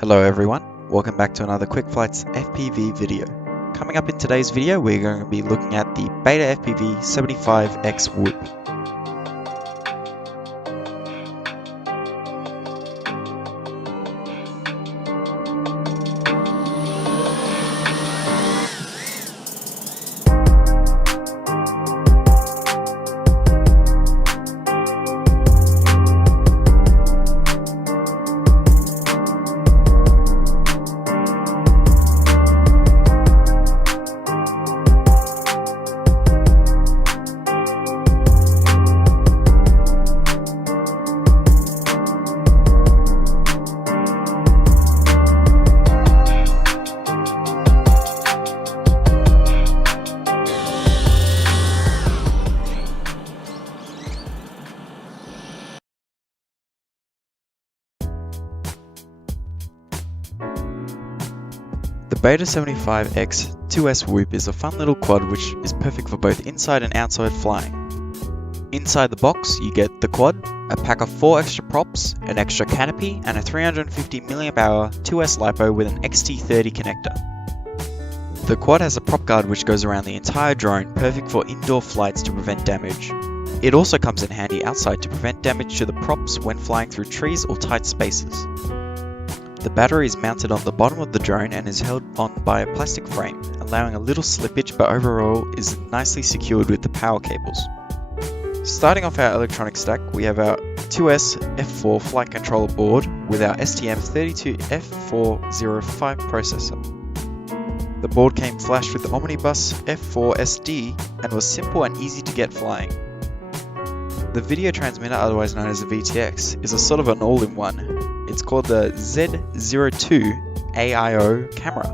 Hello everyone, welcome back to another Quick Flights FPV video. Coming up in today's video, we're going to be looking at the BetaFPV 75X Whoop. The Beta 75X 2S Whoop is a fun little quad which is perfect for both inside and outside flying. Inside the box you get the quad, a pack of 4 extra props, an extra canopy, and a 350 mAh 2S LiPo with an XT30 connector. The quad has a prop guard which goes around the entire drone, perfect for indoor flights to prevent damage. It also comes in handy outside to prevent damage to the props when flying through trees or tight spaces. The battery is mounted on the bottom of the drone and is held on by a plastic frame, allowing a little slippage, but overall is nicely secured with the power cables. Starting off our electronic stack, we have our 2S F4 flight controller board with our STM32F405 processor. The board came flashed with the Omnibus F4 SD and was simple and easy to get flying. The video transmitter, otherwise known as the VTX, is a sort of an all-in-one. It's called the Z02 AIO camera,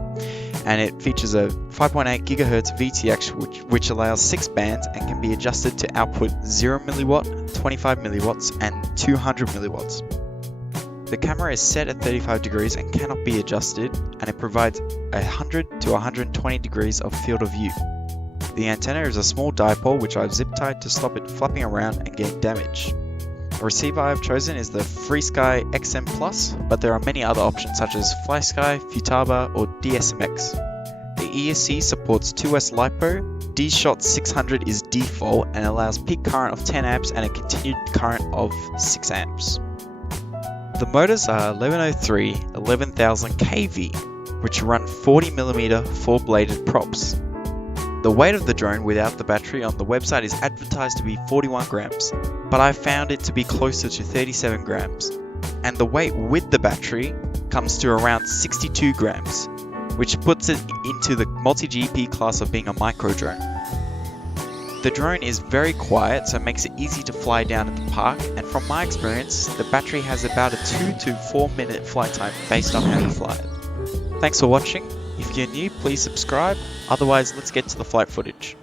and it features a 5.8 GHz VTX which allows 6 bands and can be adjusted to output 0 mW, 25 mW and 200 mW. The camera is set at 35 degrees and cannot be adjusted, and it provides 100 to 120 degrees of field of view. The antenna is a small dipole which I've zip tied to stop it flapping around and getting damaged. The receiver I've chosen is the Freestyle XM Plus, but there are many other options such as FlySky, Futaba or DSMX. The ESC supports 2S LiPo, D-Shot 600 is default and allows peak current of 10 amps and a continued current of 6 amps. The motors are 1103 11000 kV, which run 40mm 4-bladed props. The weight of the drone without the battery on the website is advertised to be 41 grams, but I found it to be closer to 37 grams, and the weight with the battery comes to around 62 grams, which puts it into the multi-GP class of being a micro drone. The drone is very quiet, so it makes it easy to fly down at the park, and from my experience, the battery has about a 2 to 4 minute flight time based on how you fly it. Thanks for watching. If you're new, please subscribe, otherwise let's get to the flight footage.